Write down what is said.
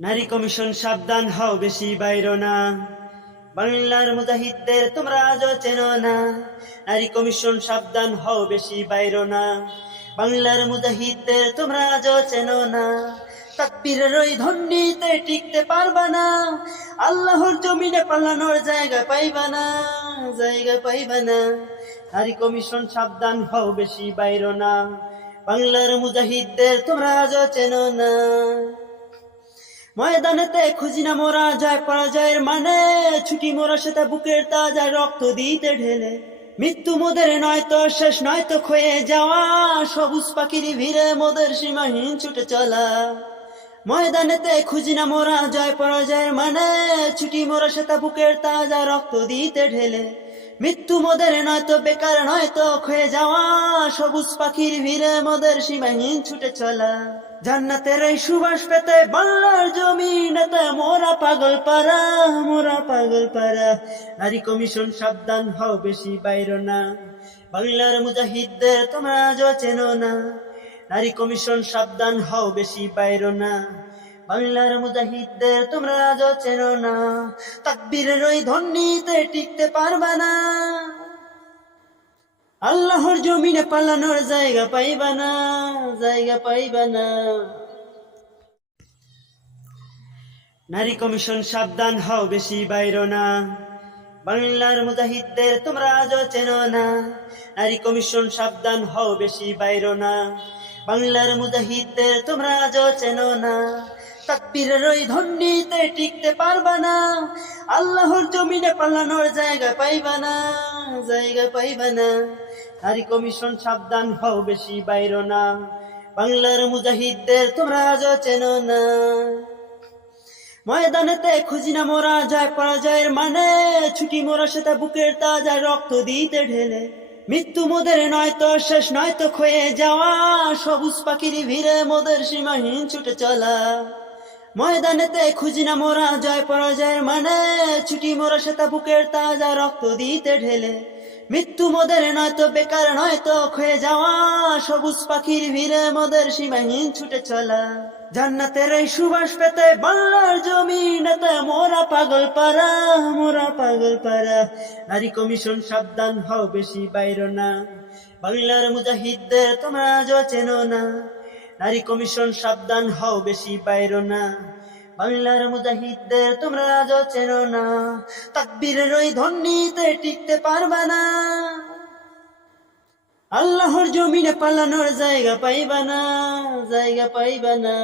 নারী কমিশন সাবধান হও, বেশি বাইরো না। বাংলার মুজাহিদদের তোমরা আজও চেনো না। নারী কমিশন সাবধান হও, বেশি বাইরো না। বাংলার মুজাহিদদের তোমরা আজও চেনো না। তাকবীরের ওই ধ্বনিতে টিকতে পারবা না। আল্লাহর জমিনে পালানোর জায়গা পাইবা না, জায়গা পাইবা না। নারী কমিশন সাবধান হও, বেশি বাইরো না। বাংলার মুজাহিদদের তোমরা আজও চেনো না। ময়দানেতে খুঁজি না মোরা জয় পরাজয়ের মানে, ছুটি মোরা সেটা বুকের তাজায় রক্ত দিতে ঢেলে। মৃত্যু মোদের নয়তো শেষ নয়তো ক্ষয়ে যাওয়া, সবুজ পাখির ভিড়ে মোদের সীমাহীন ছুটে চলা। ময়দানেতে খুঁজি না মোরা জয় পরাজয়ের মানে, ছুটি মোরা সেটা বুকের তাজা রক্ত দিতে ঢেলে। মৃত্যু মোদের নয়তো বেকার নয়তো ক্ষয়ে যাওয়া, সবুজ পাখির ভিড়ে মোদের সীমাহীন ছুটে চলা। জান্নাতের এই সুবাস পেতে বাংলার জমিনেতে মোরা পাগল পারা, মোরা পাগল পারা। নারী কমিশন সাবধান হও, বেশি বাইরো না। বাংলার মুজাহিদদের তোমরা আজও চেনো না। নারী কমিশন সাবধান হও, বেশি বাইরো না। বাংলার মুজাহিদদের তোমরা আজও চেনো না। তাকবীরের ওই ধ্বনিতে টিকতে পারবা না। আল্লাহর জমিনে পালানোর জায়গা পাইবা না, জায়গা পাইবা না। নারী কমিশন সাবধান হও, বেশি বাইরো না। বাংলার মুজাহিদদের তোমরা আজও চেনো না। নারী কমিশন সাবধান হও, বেশি বাইরো না। বাংলার মুজাহিদদের তোমরা আজও চেনো না। তাকবীরের ওই ধ্বনিতে টিকতে পারবা না। আল্লাহর জমিনে পালানোর জায়গা পাইবা না, জায়গা পাইবা না। নারী কমিশন সাবধান হও, বেশি বাইরো না। বাংলার মুজাহিদদের তোমরা আজও চেনো না। ময়দানেতে খুঁজি না মোরা জয় পরাজয়ের মানে, ছুটি মোরা সেটা বুকের তাজায় রক্ত দিতে ঢেলে। মৃত্যু মোদের নয়তো শেষ নয়তো ক্ষয়ে যাওয়া, সবুজ পাখির ভিড়ে মোদের সীমাহীন ছুটে চলা। ময়দানেতে খুঁজি না মোরা জয় পরাজয়ের মানে, ছুটি মোরা সেটা বুকের তাজা রক্ত দিতে ঢেলে। মৃত্যু মোদের নয়তো বেকার নয়তো ক্ষয়ে যাওয়া, সবুজ পাখির ভিড়ে মোদের সীমাহীন ছুটে চলা। জান্নাতের এই সুবাস পেতে বাংলার জমিনেতে মোরা পাগল পারা, মোরা পাগল পারা। নারী কমিশন সাবধান হও, বেশি বাইরো না। বাংলার মুজাহিদদের তোমরা আজও চেনো না। নারী কমিশন সাবধান হও, বেশি বাইরো না। বাংলার মুজাহিদদের তোমরা আজও চেনো না। তাকবীরের ওই ধ্বনিতে টিকতে পারবা না। আল্লাহর জমিনে পালানোর জায়গা পাইবা না, জায়গা পাইবা না।